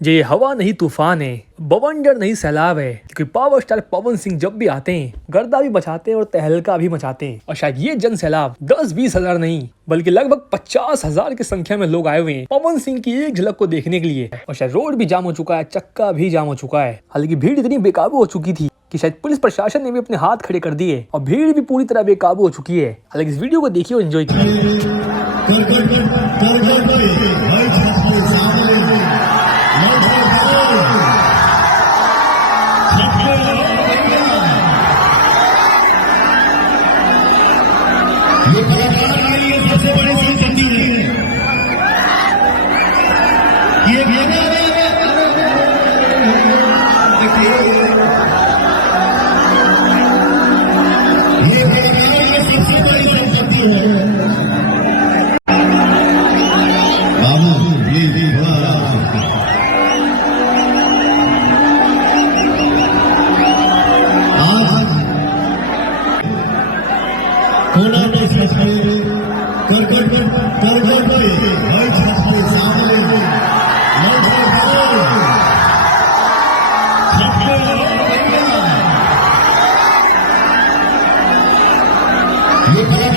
ये हवा नहीं तूफान है, बवंडर नहीं सैलाब है, क्योंकि पावर स्टार पवन सिंह जब भी आते हैं गर्दा भी मचाते हैं और तहलका भी मचाते हैं। और शायद ये जन सैलाब 10-20 हजार नहीं बल्कि लगभग 50,000 की संख्या में लोग आए हुए हैं पवन सिंह की एक झलक को देखने के लिए। और शायद रोड भी जाम हो चुका है, चक्का भी जाम हो चुका है। हालांकि भीड़ इतनी बेकाबू हो चुकी थी कि शायद पुलिस प्रशासन ने भी अपने हाथ खड़े कर दिए और भीड़ भी पूरी तरह बेकाबू हो चुकी है। हालांकि इस वीडियो को देखिए और एंजॉय कीजिए। ये कलाकार नहीं है, सबसे बड़ी संपत्ति है। ये कलाकार की सबसे बड़ी संपत्ति है। बाबू ये आज कोना में सफाई ये